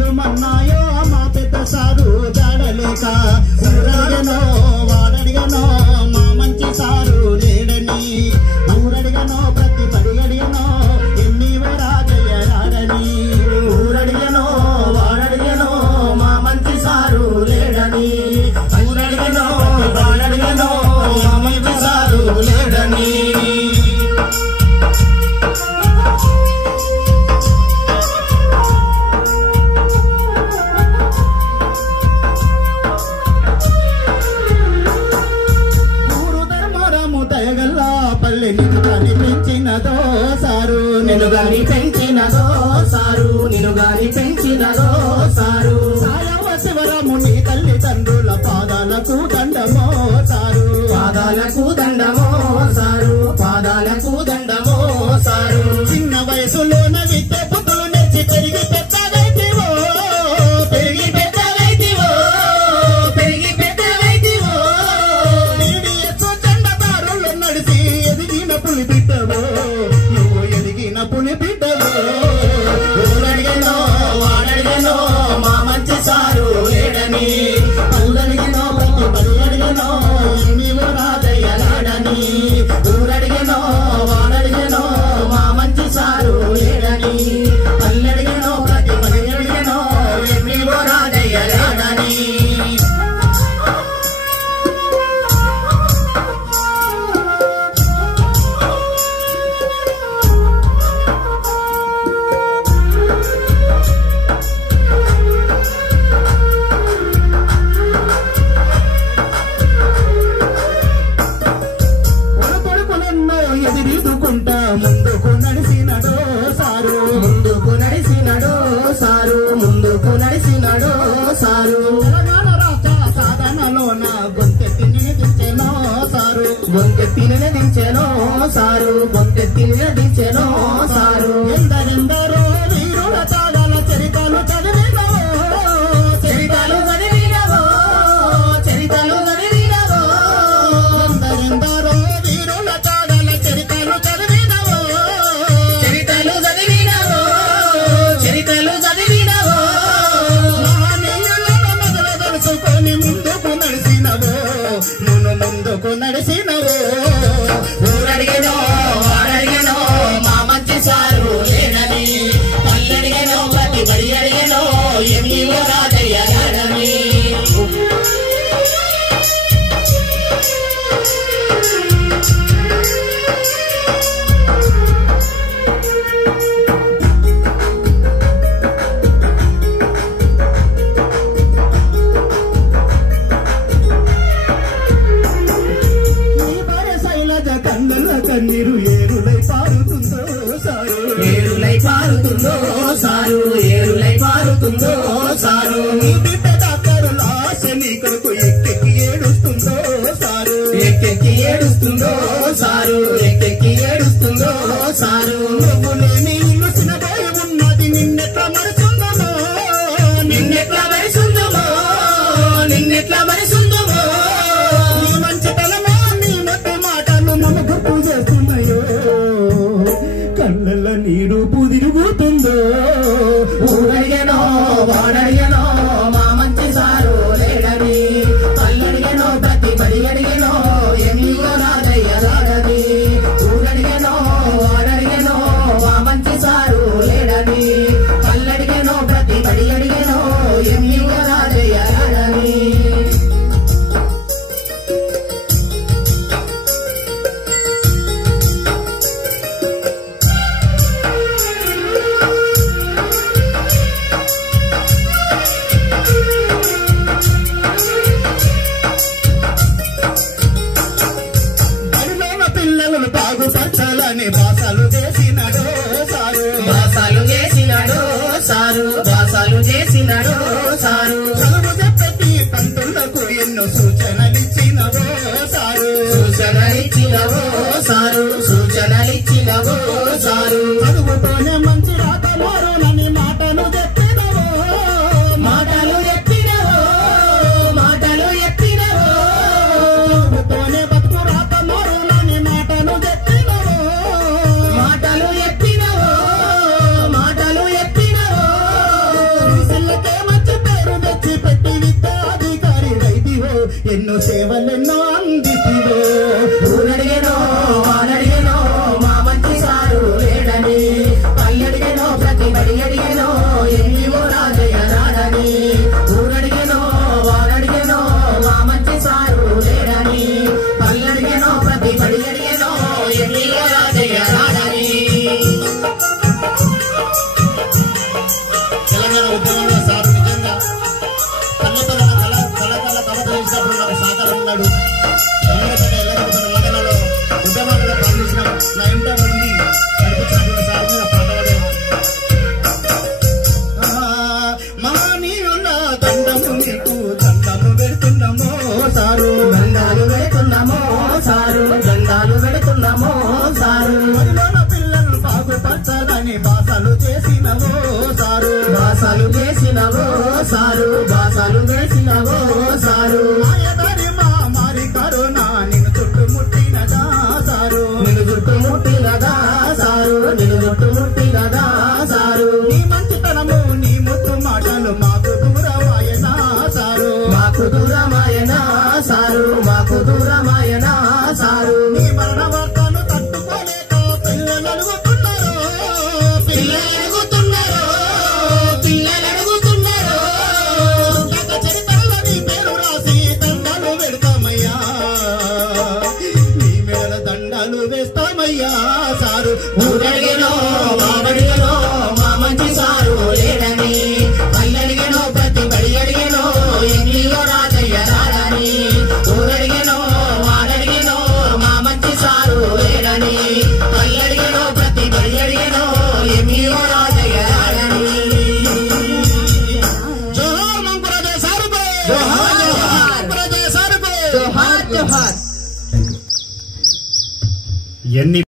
గుళ్ళు మన్నాయో మా పెద్ద సారు జాడలేక ఊరడిగనో వాడడిగనో మా మంచి సారు లేడని ఊరడిగనో ప్రతి పడి అడిగనో ఎన్ని రాజయ్య రాడని ఊరడిగనో వాడడిగనో మా మంచి సారు లేడని ఊరడిగనో వాడడిగనో మా మంచి సారు లేడని పెంచినదో సారు నిలుగాని పెంచినదో సారు నిలుగాని పెంచినదో సారు సాయవ శివరాముని తల్లిదండ్రుల పాదాలకు దండమో సారు పాదాలకు దండమో సారు పాదాలకు దండమో సారు చిన్న వయసులోన విద్య పుత్రులు నేర్చి పెరిగి పెద్దవైతివో పెరిగి పెద్దవైతివో పెరిగి పెద్దవైతివో నీడి ఎత్తు చండదారులు నడిచి ఎదిగిన పులి బిడ్డవో నువ్వు ఎదిగిన పులి బిడ్డవో ఊరడిగనో వాడడిగనో మా మంచి సారు లేడని ఊరడిగనో ప్రతి పడి అడిగనో నీవు రాజయ్య లాడని ఊరడిగనో వాడడిగనో మా మంచి సారు లేడని పల్లెడిగనో ప్రతి పడి అడిగనో నీవు రాజయ్య లాడని ముందుకు నడిసినడో సారు ముందుకు నడిసినడో సారు ముందుకు నడిసినడో సారు తెలంగాణ రాష్ట్ర సాధనలోన గొంతెత్తి నిలదించెనో సారు గొంతెత్తి నిలదించెనో సారు గొంతెత్తి నిలదించెనో సారు ఎందరెందరో వీరుల త్యాగాల చరితలు చదివినవో చరితలు చదివినవో చరితలు చదివినవో ఎందరెందరో వీరుల త్యాగాల చరితలు చదివినవో చరితలు చదివినవో చరితలు చదివినవో మహనీయులను మొదలు తెలుసుకొని ముందుకు నడిసినవో నువ్వు ముందుకు నడిసినవో ఊరడిగనో వాడడిగనో మా మంచి సారు లేడని పల్లెడిగనో ప్రతి బడి అడిగనో ఎన్ని రాజయ్య రాడని కన్నుల కన్నీరు ఏరులై పారుతుందో సారు ఏరులై పారుతుందో సారు ఏరులై పారుతుందో సారు నీ బిడ్డ డాక్టరుల ఆశ నీ కొరకు ఎక్కెక్కి ఏడుస్తుందో సారు ఎక్కెక్కి ఏడుస్తుందో సారు ఎక్కెక్కి ఏడుస్తుందో సారు నువ్వు లేని ఇల్లు సినబోయి ఉన్నది నిన్నెట్లా మరుస్తుందమో నిన్నెట్లా మరుస్తుందమో నిన్నెట్లా మరుస్తుందమో నీ మంచితనమో నీ మొత్తం మాటలు నన్ను గుర్తు చేస్తున్నాయో కళ్ళల్లో నీరు పుదిరుగుతుందో ఊరడిగనో వాడడిగనో మా మంచి సారు లేడని పల్లడిగనో ప్రతి బడి అడిగనో ఎన్నిగో రాజయ్య రాడని ఊరడిగనో వాడడిగనో మా మంచి సారు లేడని పల్లడిగనో ప్రతి బడి అడిగనో ఎన్నిగో రాజయ్య రాడని పిల్లలను బాగుపరచాలని బాసాలు చేసినాడో సారు బాసాలు చేసినాడో సారు బాసాలు చేసినాడో సారు చదువు చెప్పి పంతులకు ఎన్నో సూచనలిచ్చినవో సారు సూచనలిచ్చినవో సారు సూచనలిచ్చినవో సారు చదువుతోనే మంచి రాత మారునని మాటలు చెప్పినవో మాటలు చెప్పినవో మాటలు చెప్పినవో చదువుతోనే బతుకు రాత మారునని మాటలు చెప్పినవో మాటలు చెప్పినవో మాటలు చెప్పినవో ఎన్నో సేవలెన్నో అందితివో ఊరడిగేనో వాడడిగేనో మా మంచి సారు లేడని పల్లెడిగేనో ప్రతి బడి అడిగేనో ఎన్నివో రాజయ్య రాడని ఊరడిగేనో వాడడిగేనో మా మంచి సారు లేడని పల్లెడిగేనో ప్రతి బడి అడిగేనో ఎన్నివో రాజయ్య రాడని తెలంగాణ ఉద్యమంలో సారు నిజంగా కళ్ళతల చేసినప్పుడు నాకు సాకారం ఉన్నాడు. మండలంలో ఉద్యమాలలో పాల్గొన్న నా ఎంతో మంది నడిపించినటువంటి సార్ మీద పాటలు మహనీయుల దండము నీకు దండము పెడుతున్నామో సారు దండాలు పెడుతున్నామో సారు దండాలు పెడుతున్నామో సారు మరిలోన పిల్లలు బాగుపడతారని బాసలు చేసినవో సారు బాసాలు చేసినవో సారు బాసాలు చేసినవో సారు మాయదారి మా మారి కరోనా నిన్ను చుట్టుముట్టినదా సారు నిన్ను చుట్టుముట్టినదా సారు నిన్ను చుట్టుముట్టినదా సారు నీ మంచితనము నీ ముత్తు మాటలు మాకు దూరమాయనా సారు మాకు దూరమాయనా సారు మాకు దూరమాయనా సారు నీ మరణ వార్తను తట్టుకోలేక పిల్లలు అడుగుతున్నారు చరిత్రలో నీ పేరు రాసి దండాలు పెడతామయ్యా నీ మేల దండాలు వేస్తామయ్యా సారు ఊరడిగేనో వాడడిగేనో మా మంచి సారు లేడని పల్లెడిగేనో ప్రతి బడి అడిగేనో ఎన్నిలో రాజయ్య రాడని ఊరడిగేనో వాడడిగేనో మా మంచి సారు లేడని పల్లెడిగేనో ప్రతి బడి అడిగేనో ఎన్నిలో రాజయ్య రాడని జోహార్ మంకురాజే సారుకు జోహార్ మంకురాజే సారుకు జోహార్ జోహార్ ఎన్ని